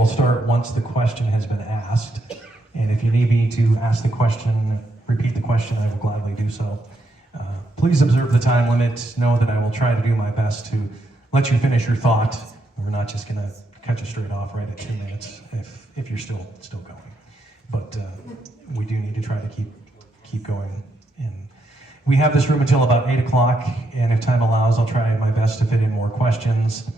will start once the question has been asked. And if you need me to ask the question, repeat the question, I will gladly do so. Please observe the time limit. Know that I will try to do my best to let you finish your thought. We're not just going to cut you straight off right at 2 minutes if you're still going. But we do need to try to keep going. And we have this room until about 8 o'clock, and if time allows, I'll try my best to fit in more questions.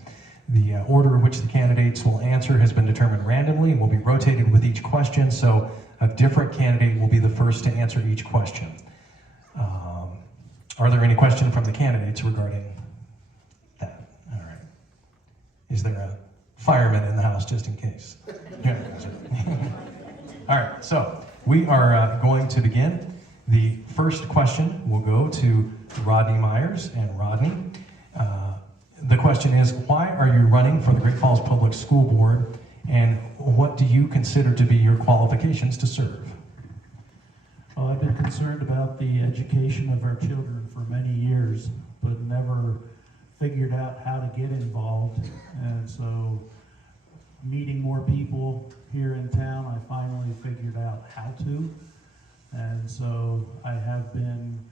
The order in which the candidates will answer has been determined randomly and will be rotated with each question, so a different candidate will be the first to answer each question. Are there any questions from the candidates regarding that? All right. Is there a fireman in the house just in case? Yeah. All right, so we are going to begin. The first question will go to Rodney Meyers. And Rodney, the question is, why are you running for the Great Falls Public School Board, and what do you consider to be your qualifications to serve? Well, I've been concerned about the education of our children for many years, but never figured out how to get involved. And so, meeting more people here in town, I finally figured out how to. And so, I have been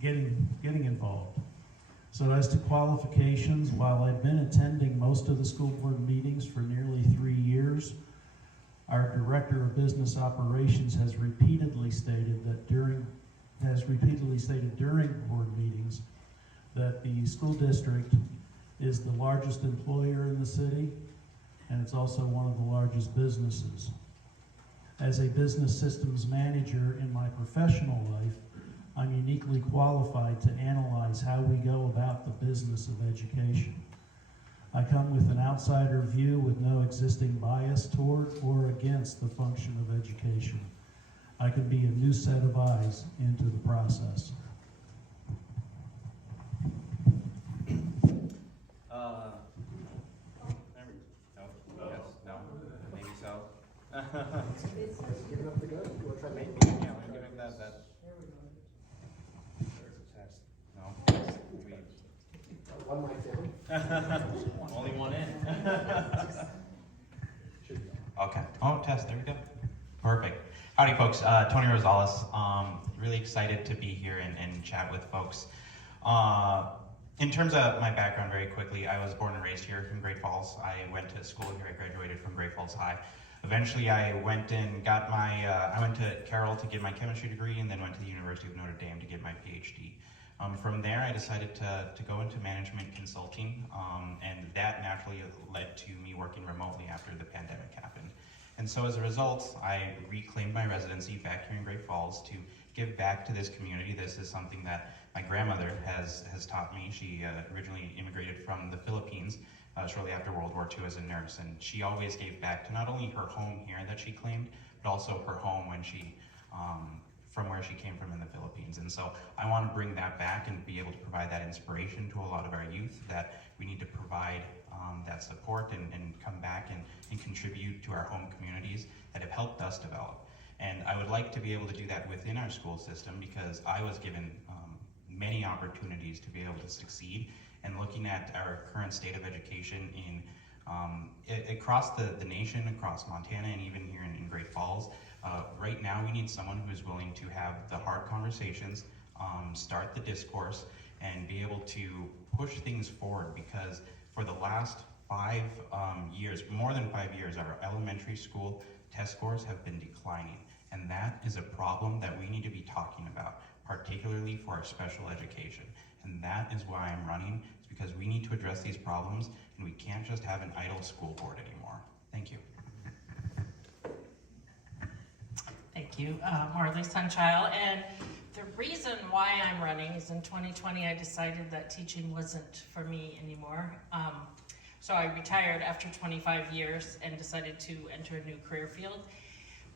getting involved. So as to qualifications, while I've been attending most of the school board meetings for nearly 3 years, our Director of Business Operations has repeatedly stated during board meetings that the school district is the largest employer in the city, and it's also one of the largest businesses. As a business systems manager in my professional life, I'm uniquely qualified to analyze how we go about the business of education. I come with an outsider view with no existing bias toward or against the function of education. I can be a new set of eyes into the process. Giving up the ghost? You want to try Maybe, that? yeah, we'll give him that. No. One mic down. Only one in. Okay. Oh, test. There we go. Perfect. Howdy, folks. Tony Rosales. Really excited to be here and chat with folks. In terms of my background, very quickly, I was born and raised here in Great Falls. I went to school here. I graduated from Great Falls High. Eventually, I went and got my, I went to Carroll to get my chemistry degree, and then went to the University of Notre Dame to get my PhD. From there, I decided to go into management consulting, and that naturally led to me working remotely after the pandemic happened. And so as a result, I reclaimed my residency back here in Great Falls to give back to this community. This is something that my grandmother has taught me. She originally immigrated from the Philippines shortly after World War II as a nurse, and she always gave back to not only her home here that she claimed, but also her home when she, from where she came from in the Philippines. And so I want to bring that back and be able to provide that inspiration to a lot of our youth, that we need to provide that support and come back and contribute to our home communities that have helped us develop. And I would like to be able to do that within our school system, because I was given many opportunities to be able to succeed. And looking at our current state of education in across the nation, across Montana, and even here in Great Falls, right now we need someone who is willing to have the hard conversations, start the discourse, and be able to push things forward. Because for the last 5 years, more than 5 years, our elementary school test scores have been declining. And that is a problem that we need to be talking about, particularly for our special education. And that is why I'm running. It's because we need to address these problems, and we can't just have an idle school board anymore. Thank you. Thank you, Marlee Sunchild. And the reason why I'm running is in 2020 I decided that teaching wasn't for me anymore. So I retired after 25 years and decided to enter a new career field.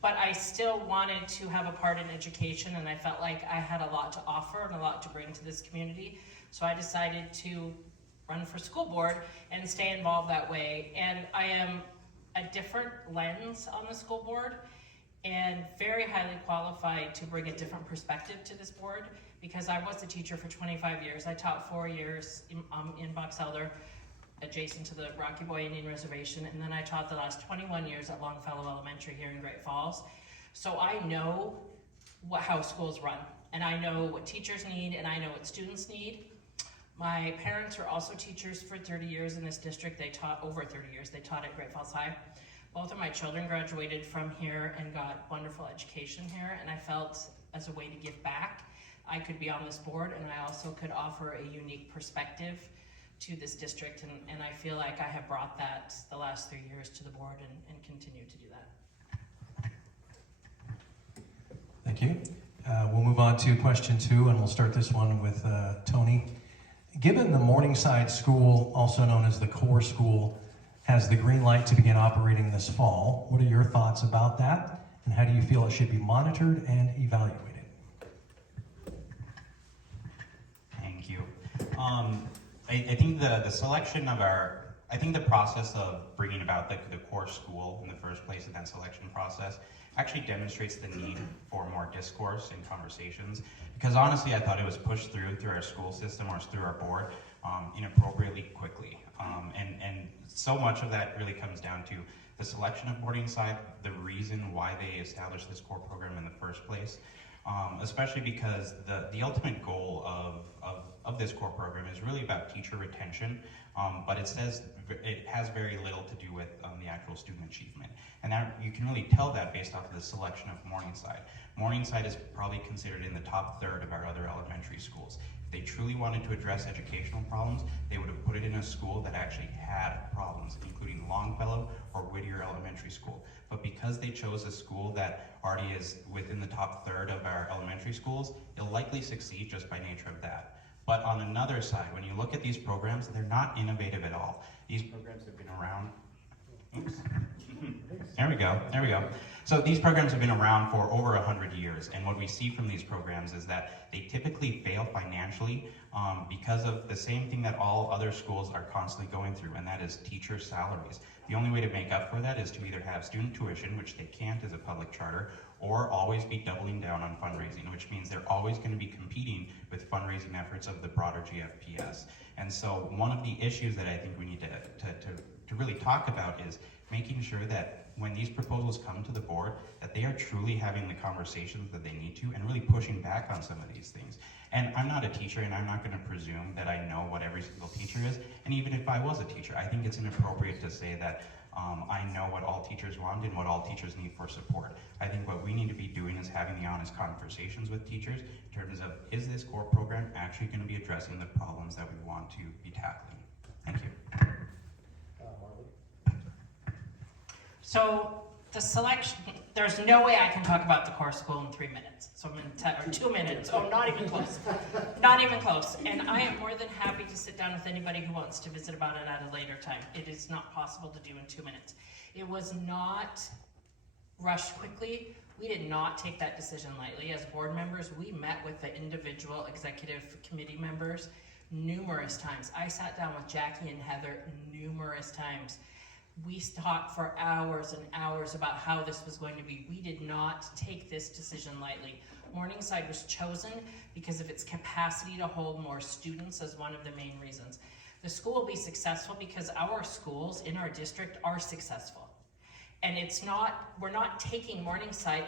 But I still wanted to have a part in education, and I felt like I had a lot to offer and a lot to bring to this community. So I decided to run for school board and stay involved that way. And I am a different lens on the school board and very highly qualified to bring a different perspective to this board, because I was a teacher for 25 years. I taught 4 years in Box Elder adjacent to the Rocky Boy Indian Reservation, and then I taught the last 21 years at Longfellow Elementary here in Great Falls. So I know how schools run, and I know what teachers need, and I know what students need. My parents were also teachers for 30 years in this district. They taught over 30 years. They taught at Great Falls High. Both of my children graduated from here and got wonderful education here, and I felt as a way to give back, I could be on this board, and I also could offer a unique perspective to this district, and I feel like I have brought that the last 3 years to the board and continue to do that. Thank you. We'll move on to question 2, and we'll start this one with Tony. Given the Morningside School, also known as the core school, has the green light to begin operating this fall, what are your thoughts about that, and how do you feel it should be monitored and evaluated? Thank you. I think the selection of I think the process of bringing about the core school in the first place in that selection process actually demonstrates the need for more discourse and conversations, because honestly I thought it was pushed through our school system or through our board inappropriately quickly. And so much of that really comes down to the selection of Morningside, the reason why they established this core program in the first place, especially because the ultimate goal of this core program is really about teacher retention, but it has very little to do with the actual student achievement. And that, you can really tell that based off of the selection of Morningside. Morningside is probably considered in the top third of our other elementary schools. If they truly wanted to address educational problems, they would have put it in a school that actually had problems, including Longfellow or Whittier Elementary School. But because they chose a school that already is within the top third of our elementary schools, it'll likely succeed just by nature of that. But on another side, when you look at these programs, they're not innovative at all. These programs have been around. Oops. There we go. So these programs have been around for over 100 years, and what we see from these programs is that they typically fail financially because of the same thing that all other schools are constantly going through, and that is teacher salaries. The only way to make up for that is to either have student tuition, which they can't as a public charter, or always be doubling down on fundraising, which means they're always going to be competing with fundraising efforts of the broader GFPS. And so one of the issues that I think we need to really talk about is making sure that when these proposals come to the board, that they are truly having the conversations that they need to and really pushing back on some of these things. And I'm not a teacher, and I'm not going to presume that I know what every single teacher is. And even if I was a teacher, I think it's inappropriate to say that I know what all teachers want and what all teachers need for support. I think what we need to be doing is having the honest conversations with teachers in terms of, is this core program actually going to be addressing the problems that we want to be tackling? Thank you. Marlee? So the selection, there's no way I can talk about the core school in 3 minutes. So I'm going to or 2 minutes. Oh, not even close. Not even close. And I am more than happy to sit down with anybody who wants to visit about it at a later time. It is not possible to do in 2 minutes. It was not rushed quickly. We did not take that decision lightly. As board members, we met with the individual executive committee members numerous times. I sat down with Jackie and Heather numerous times. We talked for hours and hours about how this was going to be. We did not take this decision lightly. Morningside was chosen because of its capacity to hold more students as one of the main reasons. The school will be successful because our schools in our district are successful. And we're not taking Morningside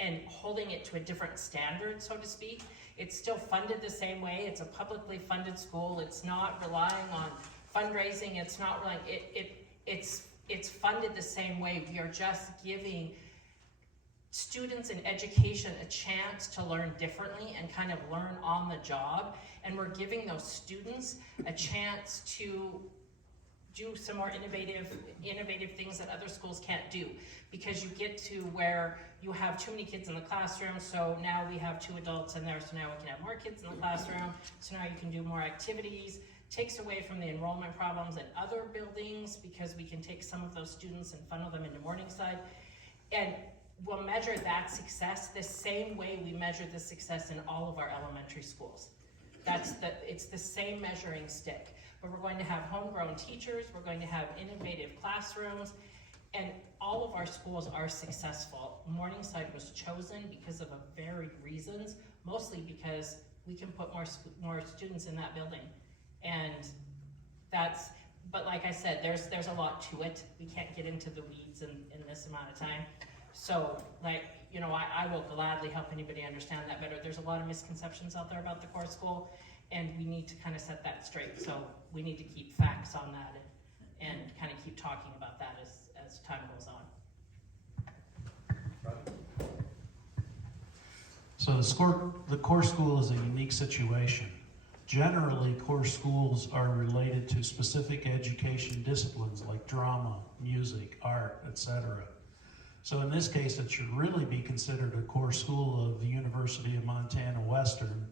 and holding it to a different standard, so to speak. It's still funded the same way. It's a publicly funded school. It's not relying on fundraising. It's not relying, it's funded the same way. We are just giving students in education a chance to learn differently and kind of learn on the job. And we're giving those students a chance to do some more innovative things that other schools can't do, because you get to where you have too many kids in the classroom, so now we have 2 adults in there, so now we can have more kids in the classroom, so now you can do more activities. Takes away from the enrollment problems in other buildings, because we can take some of those students and funnel them into Morningside. And we'll measure that success the same way we measure the success in all of our elementary schools. It's the same measuring stick. But we're going to have homegrown teachers, we're going to have innovative classrooms, and all of our schools are successful. Morningside was chosen because of a varied reasons, mostly because we can put more students in that building. And but like I said, there's a lot to it. We can't get into the weeds in this amount of time. So, like, you know, I will gladly help anybody understand that better. There's a lot of misconceptions out there about the core school, and we need to kind of set that straight. So we need to keep facts on that and kind of keep talking about that as time goes on. So the core school is a unique situation. Generally, core schools are related to specific education disciplines like drama, music, art, etc. So in this case, it should really be considered a core school of the University of Montana Western,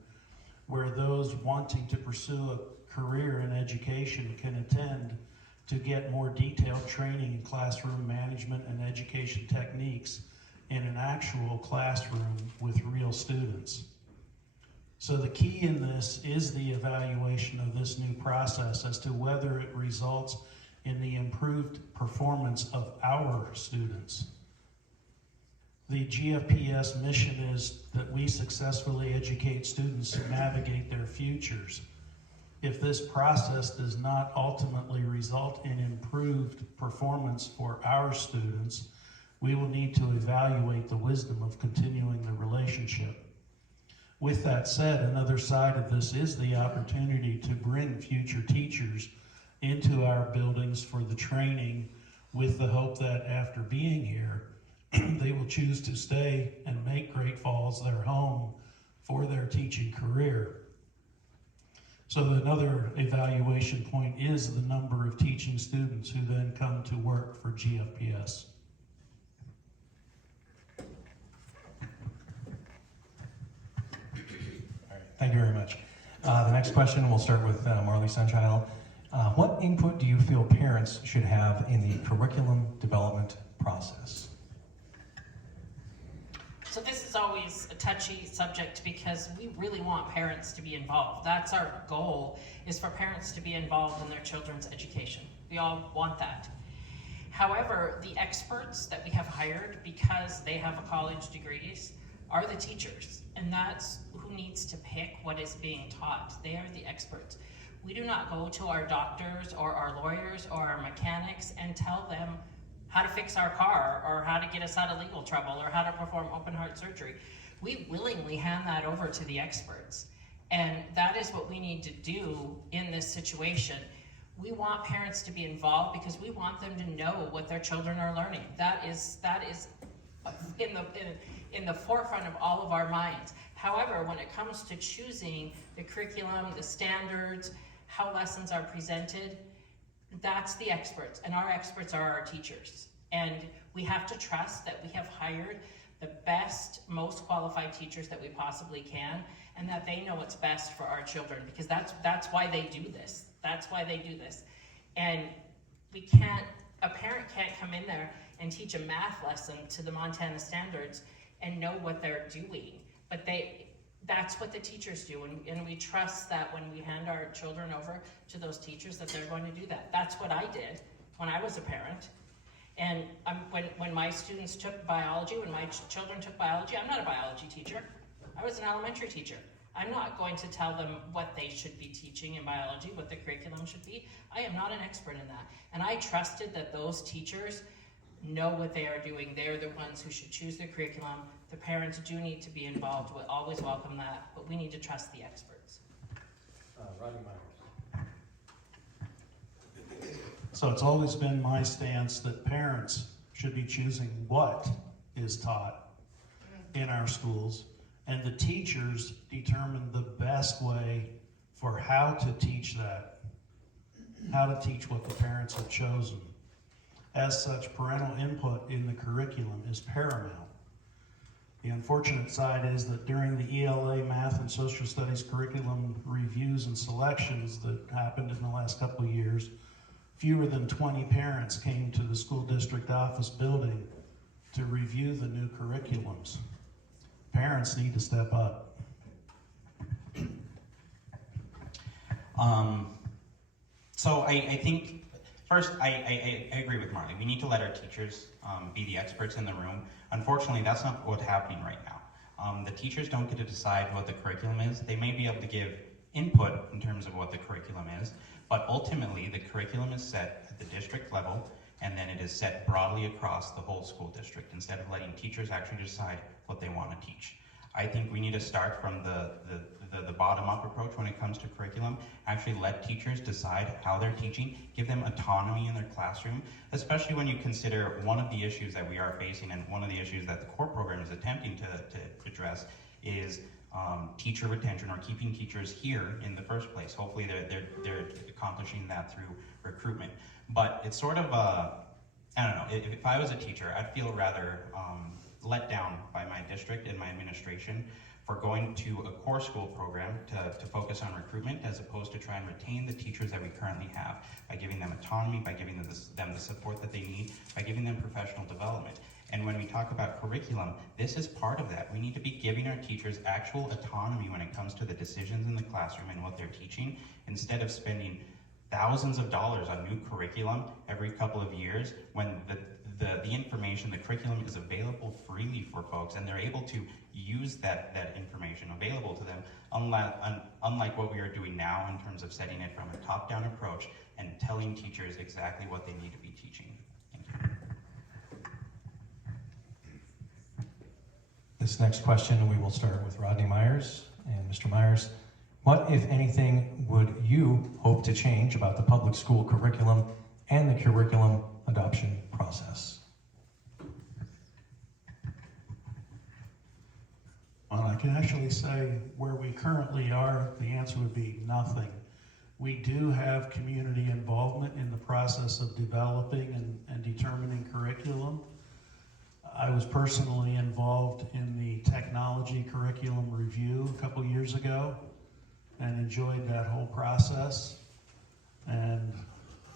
where those wanting to pursue a career in education can attend to get more detailed training in classroom management and education techniques in an actual classroom with real students. So the key in this is the evaluation of this new process as to whether it results in the improved performance of our students. The GFPS mission is that we successfully educate students to navigate their futures. If this process does not ultimately result in improved performance for our students, we will need to evaluate the wisdom of continuing the relationship. With that said, another side of this is the opportunity to bring future teachers into our buildings for the training, with the hope that after being here, they will choose to stay and make Great Falls their home for their teaching career. So another evaluation point is the number of teaching students who then come to work for GFPS. Thank you very much. The next question, we'll start with Marlee Sunchild. What input do you feel parents should have in the curriculum development process? So this is always a touchy subject because we really want parents to be involved. That's our goal, is for parents to be involved in their children's education. We all want that. However, the experts that we have hired, because they have a college degrees, are the teachers, and that's who needs to pick what is being taught. They are the experts. We do not go to our doctors or our lawyers or our mechanics and tell them how to fix our car or how to get us out of legal trouble or how to perform open heart surgery. We willingly hand that over to the experts, and that is what we need to do in this situation. We want parents to be involved because we want them to know what their children are learning. That is in the forefront of all of our minds. However, when it comes to choosing the curriculum, the standards, how lessons are presented, that's the experts, and our experts are our teachers. And we have to trust that we have hired the best, most qualified teachers that we possibly can, and that they know what's best for our children, because that's why they do this. That's why they do this. And a parent can't come in there and teach a math lesson to the Montana standards and know what they're doing. But that's what the teachers do, and we trust that when we hand our children over to those teachers that they're going to do that. That's what I did when I was a parent. And when my students took biology, when my children took biology, I'm not a biology teacher. I was an elementary teacher. I'm not going to tell them what they should be teaching in biology, what the curriculum should be. I am not an expert in that. And I trusted that those teachers know what they are doing. They're the ones who should choose the curriculum. The parents do need to be involved. We'll always welcome that, but we need to trust the experts. Rodney Meyers. So it's always been my stance that parents should be choosing what is taught in our schools, and the teachers determine the best way for how to teach that, how to teach what the parents have chosen. As such, parental input in the curriculum is paramount. The unfortunate side is that during the ELA math and social studies curriculum reviews and selections that happened in the last couple of years, fewer than 20 parents came to the school district office building to review the new curriculums. Parents need to step up. So I think, first, I agree with Marlee. We need to let our teachers be the experts in the room. Unfortunately, that's not what's happening right now. The teachers don't get to decide what the curriculum is. They may be able to give input in terms of what the curriculum is, But ultimately, the curriculum is set at the district level, and then it is set broadly across the whole school district instead of letting teachers actually decide what they want to teach. I think we need to start from the bottom-up approach when it comes to curriculum. Actually let teachers decide how they're teaching, give them autonomy in their classroom, especially when you consider one of the issues that we are facing and one of the issues that the core program is attempting to address is teacher retention, or keeping teachers here in the first place. Hopefully they're accomplishing that through recruitment. But it's sort of I don't know, if I was a teacher, I'd feel rather let down by my district and my administration for going to a core school program to focus on recruitment, as opposed to try and retain the teachers that we currently have by giving them autonomy, by giving them the support that they need, by giving them professional development. And when we talk about curriculum, this is part of that. We need to be giving our teachers actual autonomy when it comes to the decisions in the classroom and what they're teaching, instead of spending thousands of dollars on new curriculum every couple of years when the information, the curriculum is available freely for folks, and they're able to use that information available to them, unlike what we are doing now in terms of setting it from a top-down approach and telling teachers exactly what they need to be teaching. Thank you. This next question, we will start with Rodney Meyers. And Mr. Meyers, what, if anything, would you hope to change about the public school curriculum and the curriculum adoption process? Well, I can actually say where we currently are, the answer would be nothing. We do have community involvement in the process of developing and determining curriculum. I was personally involved in the technology curriculum review a couple years ago and enjoyed that whole process, and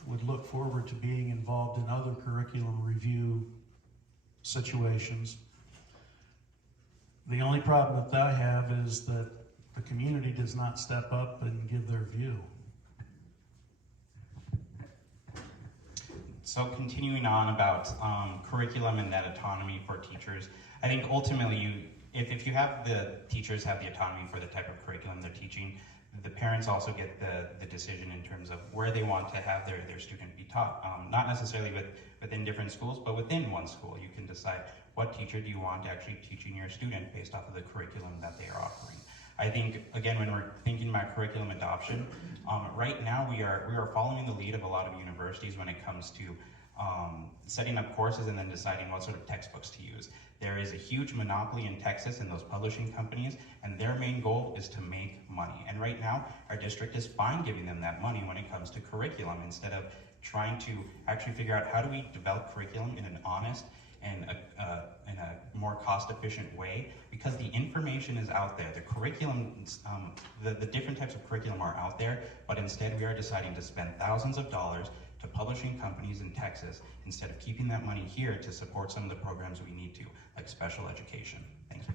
would look forward to being involved in other curriculum review situations. The only problem that I have is that the community does not step up and give their view. So continuing on about curriculum and that autonomy for teachers, I think ultimately if you have the teachers have the autonomy for the type of curriculum they're teaching, the parents also get the decision in terms of where they want to have their student be taught. Not necessarily within different schools, but within one school. You can decide what teacher do you want actually teaching your student based off of the curriculum that they are offering. I think, again, when we're thinking about curriculum adoption, right now we are following the lead of a lot of universities when it comes to setting up courses and then deciding what sort of textbooks to use. There is a huge monopoly in Texas in those publishing companies, and their main goal is to make money. And right now, our district is fine giving them that money when it comes to curriculum, instead of trying to actually figure out how do we develop curriculum in an honest and in a more cost-efficient way, because the information is out there. The curriculum, the different types of curriculum are out there, but instead we are deciding to spend thousands of dollars to publishing companies in Texas instead of keeping that money here to support some of the programs we need to, like special education. Thank you.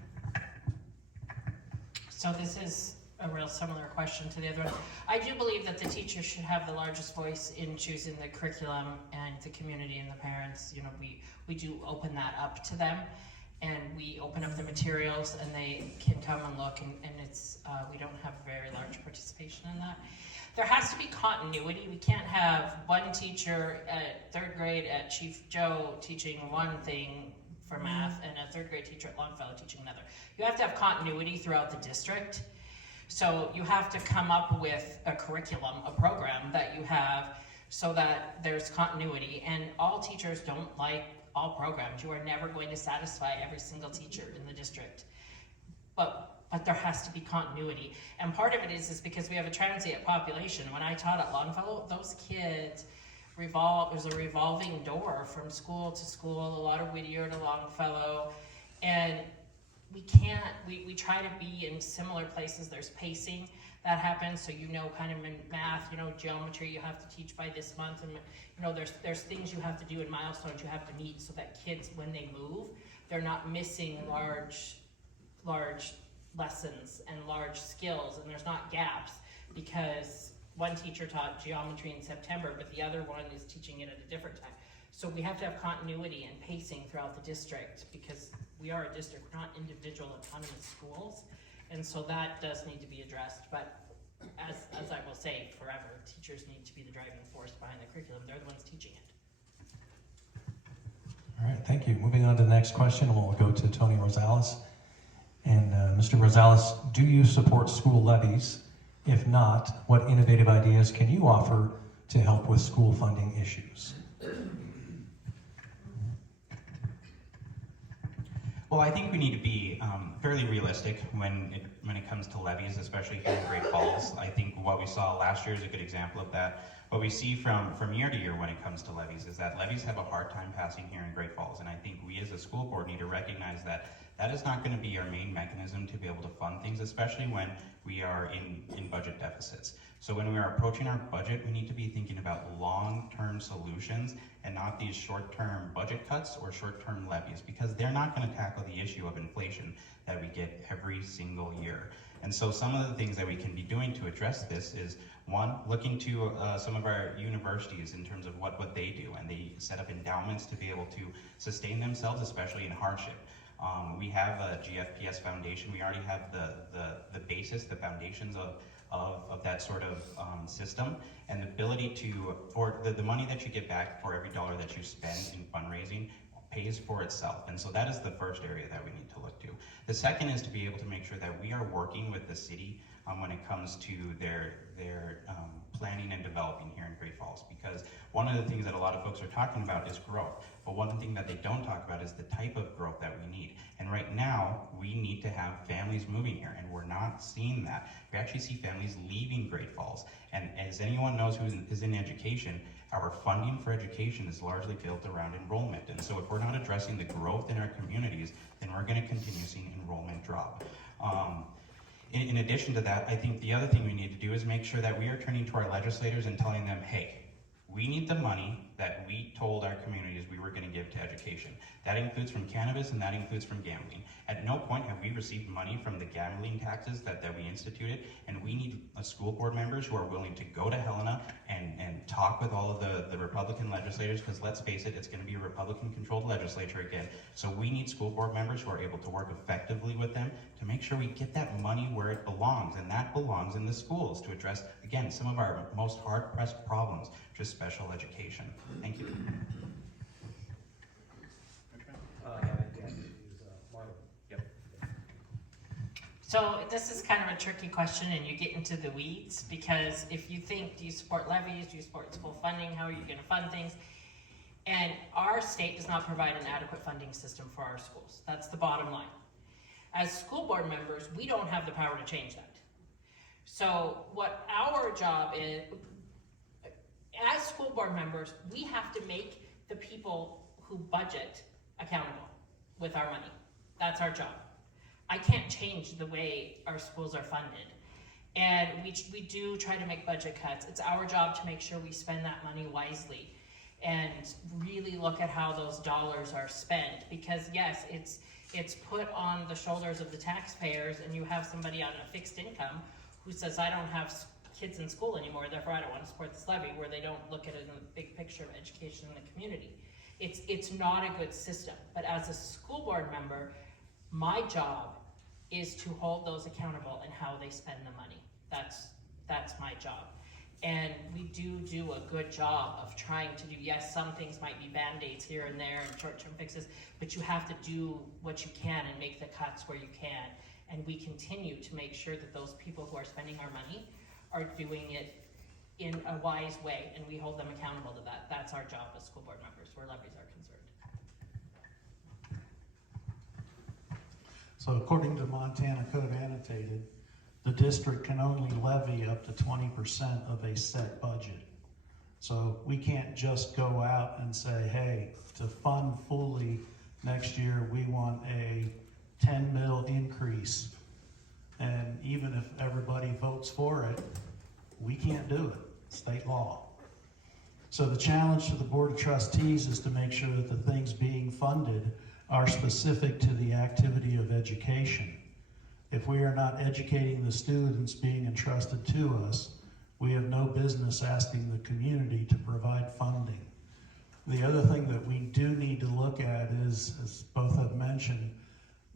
So this is a real similar question to the other one. I do believe that the teachers should have the largest voice in choosing the curriculum, and the community and the parents, you know, we do open that up to them, and we open up the materials and they can come and look, and it's, we don't have very large participation in that. There has to be continuity. We can't have one teacher at third grade at Chief Joe teaching one thing for math and a third grade teacher at Longfellow teaching another. You have to have continuity throughout the district. So you have to come up with a curriculum, a program that you have so that there's continuity. And all teachers don't like all programs. You are never going to satisfy every single teacher in the district. But there has to be continuity. And part of it is because we have a transient population. When I taught at Longfellow, those kids there's a revolving door from school to school, a lot of Whittier to Longfellow. And we can't, we try to be in similar places. There's pacing that happens, so you know, kind of in math, you know, geometry you have to teach by this month, and you know, there's things you have to do in milestones you have to meet so that kids, when they move, they're not missing large lessons and large skills, and there's not gaps because one teacher taught geometry in September, but the other one is teaching it at a different time. So we have to have continuity and pacing throughout the district, because we are a district, we're not individual autonomous schools. And so that does need to be addressed. But as I will say forever, teachers need to be the driving force behind the curriculum. They're the ones teaching it. All right, thank you. Moving on to the next question, we'll go to Tony Rosales. And Mr. Rosales, do you support school levies? If not, what innovative ideas can you offer to help with school funding issues? Well, I think we need to be fairly realistic when it comes to levies, especially here in Great Falls. I think what we saw last year is a good example of that. What we see from year to year when it comes to levies is that levies have a hard time passing here in Great Falls, and I think we as a school board need to recognize that that is not going to be our main mechanism to be able to fund things, especially when we are in budget deficits. So when we are approaching our budget, we need to be thinking about long-term solutions and not these short-term budget cuts or short-term levies, because they're not going to tackle the issue of inflation that we get every single year. And so some of the things that we can be doing to address this is, one, looking to some of our universities in terms of what they do, and they set up endowments to be able to sustain themselves, especially in hardship. We have a GFPS foundation. We already have the basis, the foundations of that sort of system, and the ability to, for the money that you get back for every dollar that you spend in fundraising pays for itself. And so that is the first area that we need to look to. The second is to be able to make sure that we are working with the city when it comes to their planning and developing here in Great Falls, because one of the things that a lot of folks are talking about is growth, but one thing that they don't talk about is the type of growth that we need. And right now, we need to have families moving here, and we're not seeing that. We actually see families leaving Great Falls, and as anyone knows who is in education, our funding for education is largely built around enrollment. And so if we're not addressing the growth in our communities, then we're going to continue seeing enrollment drop. In addition to that, I think the other thing we need to do is make sure that we are turning to our legislators and telling them, hey, we need the money that we told our communities we were going to give to education. That includes from cannabis, and that includes from gambling. At no point have we received money from the gambling taxes that we instituted, and we need school board members who are willing to go to Helena and talk with all of the Republican legislators, because let's face it, it's going to be a Republican-controlled legislature again. So we need school board members who are able to work effectively with them to make sure we get that money where it belongs, and that belongs in the schools to address, again, some of our most hard-pressed problems, just special education. Thank you. Marlee. Yep. So this is kind of a tricky question, and you get into the weeds, because if you think, do you support levies, do you support school funding, how are you going to fund things? And our state does not provide an adequate funding system for our schools. That's the bottom line. As school board members, we don't have the power to change that. So what our job is, as school board members, we have to make the people who budget accountable with our money. That's our job. I can't change the way our schools are funded. And we do try to make budget cuts. It's our job to make sure we spend that money wisely and really look at how those dollars are spent. Because yes, it's put on the shoulders of the taxpayers, and you have somebody on a fixed income who says, I don't have kids in school anymore, therefore I don't want to support this levy, where they don't look at it in the big picture of education in the community. It's not a good system. But as a school board member, my job is to hold those accountable in how they spend the money. That's my job. And we do a good job of trying to do, yes, some things might be band-aids here and there and short-term fixes, but you have to do what you can and make the cuts where you can. And we continue to make sure that those people who are spending our money are doing it in a wise way, and we hold them accountable to that. That's our job as school board members, where levies are concerned. So according to Montana Code Annotated, the district can only levy up to 20% of a set budget. So we can't just go out and say, hey, to fund fully next year, we want a 10 mil increase. And even if everybody votes for it, we can't do it, state law. So the challenge to the Board of Trustees is to make sure that the things being funded are specific to the activity of education. If we are not educating the students being entrusted to us, we have no business asking the community to provide funding. The other thing that we do need to look at is, as both have mentioned,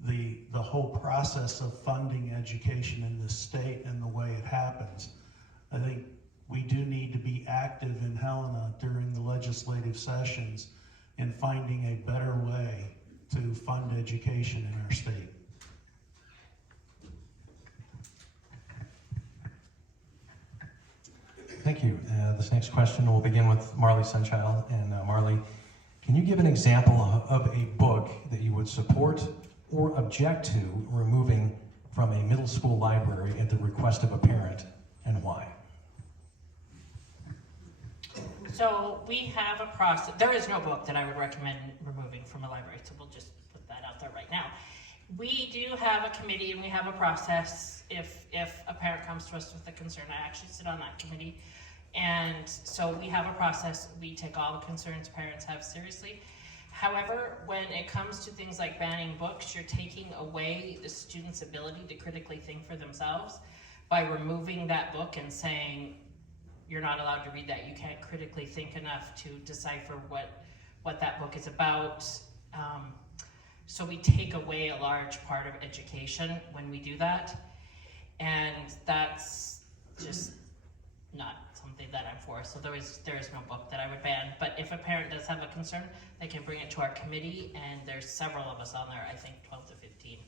the whole process of funding education in this state and the way it happens. I think we do need to be active in Helena during the legislative sessions in finding a better way to fund education in our state. Thank you. This next question will begin with Marlee Sunchild. And Marlee, can you give an example of a book that you would support or object to removing from a middle school library at the request of a parent, and why? So we have a process. There is no book that I would recommend removing from a library, so we'll just put that out there right now. We do have a committee and we have a process. If a parent comes to us with a concern, I actually sit on that committee. And so we have a process. We take all the concerns parents have seriously. However, when it comes to things like banning books, you're taking away the student's ability to critically think for themselves by removing that book and saying, you're not allowed to read that. You can't critically think enough to decipher what that book is about. So we take away a large part of education when we do that. And that's just not something that I'm for. So there is no book that I would ban. But if a parent does have a concern, they can bring it to our committee, and there's several of us on there, I think 12 to 15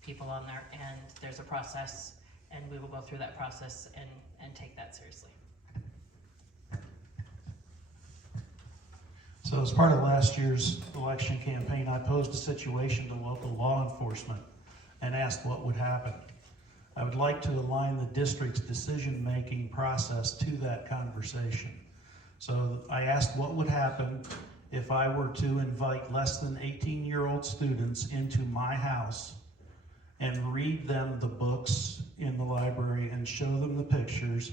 people on there, and there's a process, and we will go through that process and take that seriously. So as part of last year's election campaign, I posed a situation to local law enforcement and asked what would happen. I would like to align the district's decision-making process to that conversation. So I asked what would happen if I were to invite less than 18-year-old students into my house and read them the books in the library and show them the pictures,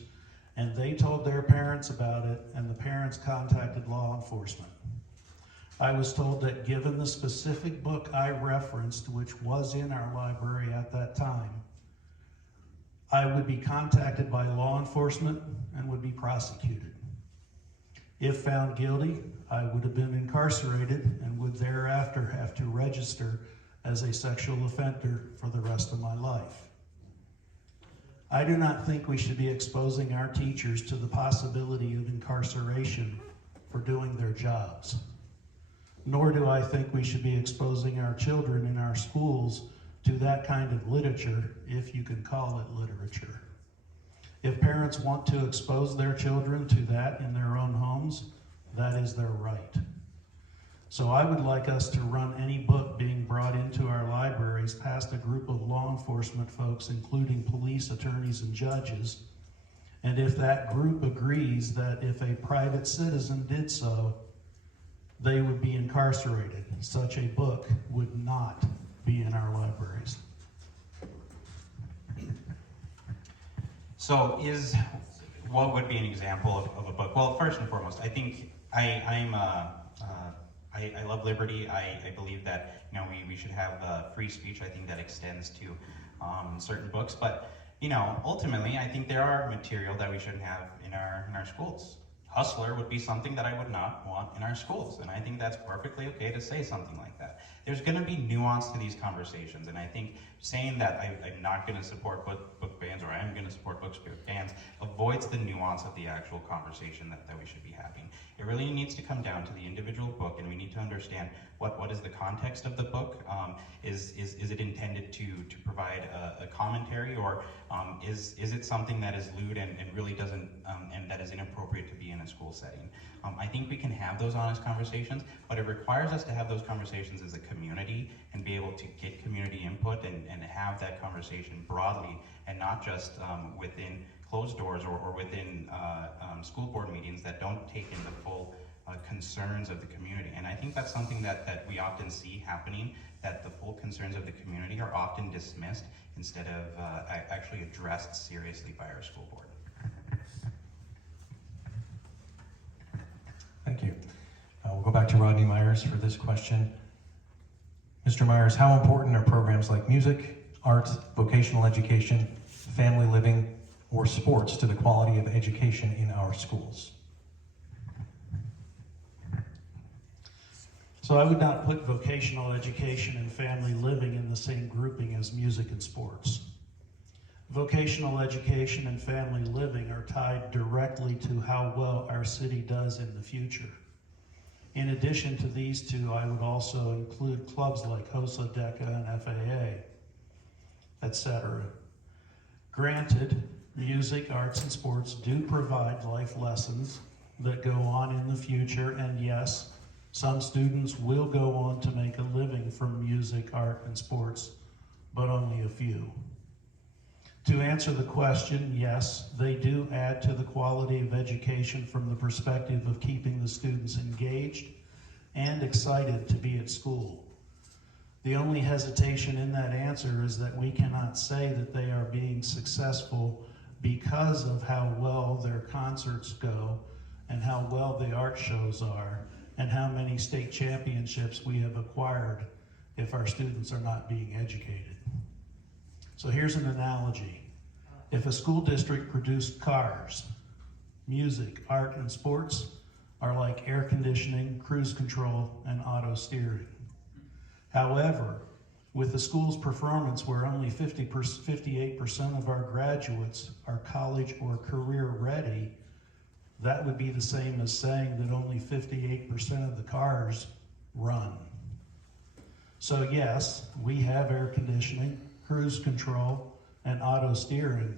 and they told their parents about it, and the parents contacted law enforcement. I was told that given the specific book I referenced, which was in our library at that time, I would be contacted by law enforcement and would be prosecuted. If found guilty, I would have been incarcerated and would thereafter have to register as a sexual offender for the rest of my life. I do not think we should be exposing our teachers to the possibility of incarceration for doing their jobs. Nor do I think we should be exposing our children in our schools to that kind of literature, if you can call it literature. If parents want to expose their children to that in their own homes, that is their right. So I would like us to run any book being brought into our libraries past a group of law enforcement folks, including police, attorneys, and judges. And if that group agrees that if a private citizen did so, they would be incarcerated, such a book would not be in our libraries. So what would be an example of a book? Well, first and foremost, I think I love liberty. I believe that we should have free speech. I think that extends to certain books, but ultimately, I think there are material that we shouldn't have in our schools. Hustler would be something that I would not want in our schools, and I think that's perfectly okay to say something like that. There's going to be nuance to these conversations, and I think saying that I'm not going to support book bans or I am going to support book bans avoids the nuance of the actual conversation that we should be having. It really needs to come down to the individual book, and we need to understand what is the context of the book. Is it intended to provide a commentary, or is it something that is lewd and really doesn't and that is inappropriate to be in a school setting? I think we can have those honest conversations, but it requires us to have those conversations as a community and be able to get community input and have that conversation broadly and not just within closed doors or within school board meetings that don't take in the full concerns of the community. And I think that's something that we often see happening, that the full concerns of the community are often dismissed instead of actually addressed seriously by our school board. Thank you. We'll go back to Rodney Meyers for this question. Mr. Meyers, how important are programs like music, art, vocational education, family living, or sports to the quality of education in our schools? So I would not put vocational education and family living in the same grouping as music and sports. Vocational education and family living are tied directly to how well our city does in the future. In addition to these two, I would also include clubs like HOSA, DECA, and FAA, etc. Granted, music, arts, and sports do provide life lessons that go on in the future, and yes, some students will go on to make a living from music, art, and sports, but only a few. To answer the question, yes, they do add to the quality of education from the perspective of keeping the students engaged and excited to be at school. The only hesitation in that answer is that we cannot say that they are being successful because of how well their concerts go and how well the art shows are and how many state championships we have acquired if our students are not being educated. So here's an analogy. If a school district produced cars, music, art, and sports are like air conditioning, cruise control, and auto steering. However, with the school's performance where only 58% of our graduates are college or career ready, that would be the same as saying that only 58% of the cars run. So yes, we have air conditioning, cruise control, and auto steering,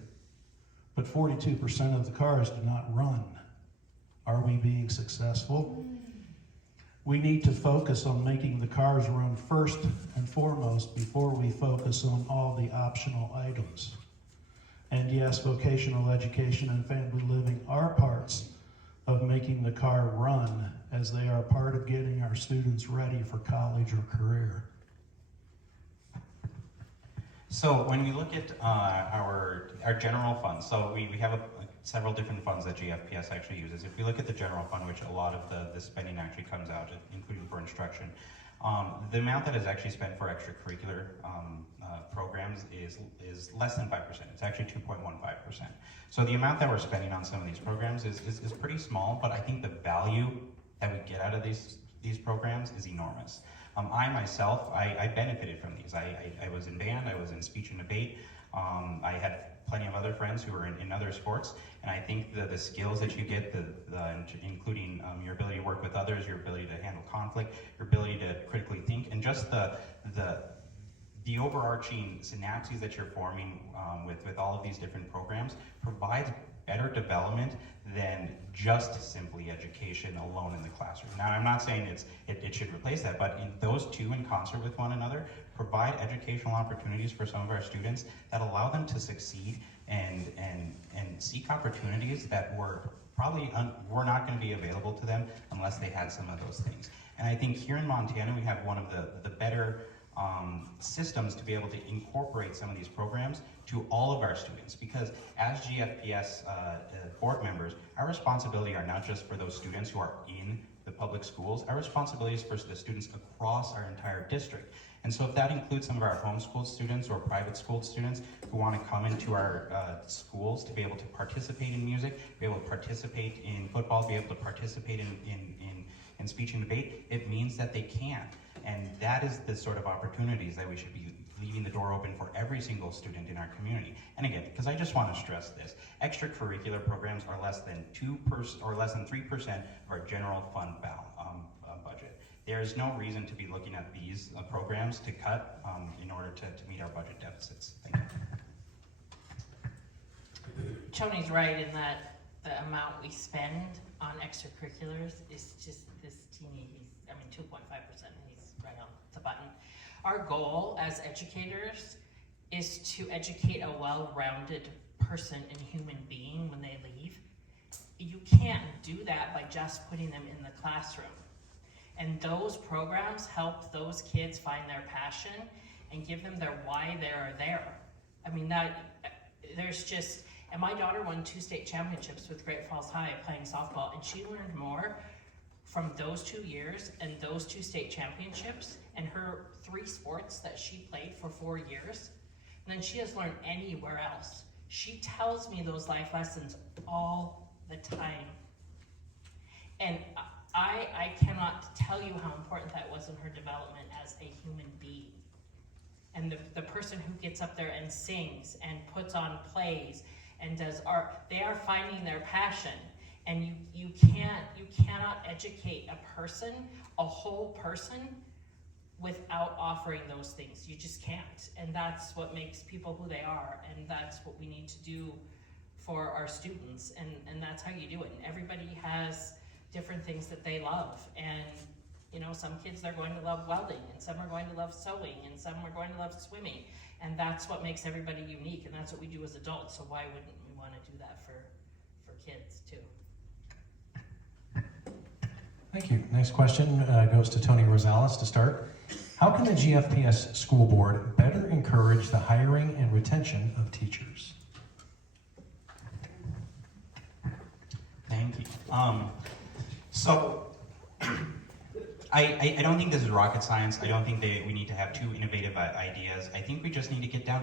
but 42% of the cars do not run. Are we being successful? We need to focus on making the cars run first and foremost before we focus on all the optional items. And yes, vocational education and family living are parts of making the car run, as they are part of getting our students ready for college or career. So when we look at our general funds, so we have several different funds that GFPS actually uses. If we look at the general fund, which a lot of the spending actually comes out, including for instruction, the amount that is actually spent for extracurricular programs is less than 5%. It's actually 2.15%. So the amount that we're spending on some of these programs is pretty small, but I think the value that we get out of these programs is enormous. I myself, I benefited from these. I was in band, I was in speech and debate. I had plenty of other friends who were in other sports, and I think the skills that you get, including your ability to work with others, your ability to handle conflict, your ability to critically think, and just the overarching synapses that you're forming with all of these different programs provides better development than just simply education alone in the classroom. Now, I'm not saying it should replace that, but in those two in concert with one another provide educational opportunities for some of our students that allow them to succeed and seek opportunities that were not going to be available to them unless they had some of those things. And I think here in Montana, we have one of the better systems to be able to incorporate some of these programs to all of our students, because as GFPS board members, our responsibility are not just for those students who are in the public schools, our responsibility is for the students across our entire district. And so if that includes some of our homeschooled students or private school students who want to come into our schools to be able to participate in music, be able to participate in football, be able to participate in speech and debate, it means that they can. And that is the sort of opportunities that we should be leaving the door open for every single student in our community. And again, because I just want to stress this, extracurricular programs are less than 2% or less than 3% of our general fund budget. There is no reason to be looking at these programs to cut in order to meet our budget deficits. Thank you. Tony's right in that the amount we spend on extracurriculars is just this teeny, 2.5%, he's right on the button. Our goal as educators is to educate a well-rounded person and human being when they leave. You can't do that by just putting them in the classroom. And those programs help those kids find their passion and give them their why they are there. And my daughter won 2 state championships with Great Falls High playing softball, and she learned more from those 2 years and those 2 state championships and her 3 sports that she played for 4 years than she has learned anywhere else. She tells me those life lessons all the time. And I cannot tell you how important that was in her development as a human being. And the person who gets up there and sings and puts on plays and does art, they are finding their passion. And you cannot educate a person, a whole person, without offering those things. You just can't. And that's what makes people who they are. And that's what we need to do for our students. And that's how you do it. And everybody has different things that they love. And you know, some kids, they're going to love welding, and some are going to love sewing, and some are going to love swimming. And that's what makes everybody unique, and that's what we do as adults. So why wouldn't we want to do that for kids too? Thank you. Next question goes to Tony Rosales to start. How can the GFPS school board better encourage the hiring and retention of teachers? Thank you. So I don't think this is rocket science. I don't think we need to have two innovative ideas. I think we just need to get down to